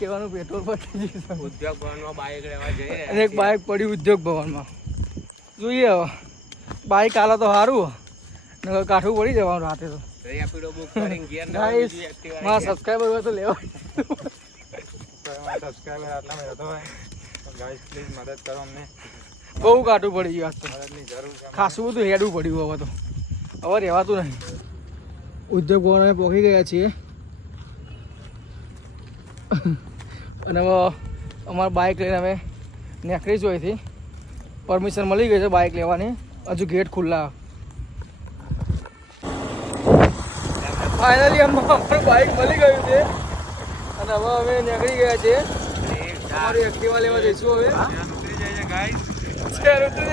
એક્ટિવાનું petrol પતી ગયું. ઉદ્યોગ ભવનમાં બાઇક લેવા જઈએ અને એક બાઇક પડ્યું ઉદ્યોગ ભવનમાં. જોઈએ હવે બાઇક આલે તો સારું નકર કાઠું પડી જવાનું રાતે તો. રેપિડો બુક કરીને ગયા ને ગાઈસ બીજી એક્ટિવા મારા સબસ્ક્રાઈબર હોય તો લેવા. સબસ્ક્રાઇબર આટલા મેં હતો ગાઈસ પ્લીઝ મદદ કરો અમને. બહુ કાઠું પડી ગયું આજ તો. મદદની જરૂર છે. ખાસું બધું હેડવું પડ્યું હવે તો. હવે રહેવાતું નહીં. ઉદ્યોગ ભવન અમે પહોંચી ગયા છીએ અને હવે અમારે બાઇક લઈને અમે નીકળીશું અહીંથી. પરમિશન મળી ગઈ છે બાઇક લેવાની. હજુ ગેટ ખુલ્લા. ફાઇનલી અમારું બાઇક મળી ગયું છે અને હવે અમે નીકળી ગયા છીએ. અમારી એક્ટિવા લેવા જઈશું હવે. ઉતરી જાય છે ગાઈસ. ઉતરી જાય છે.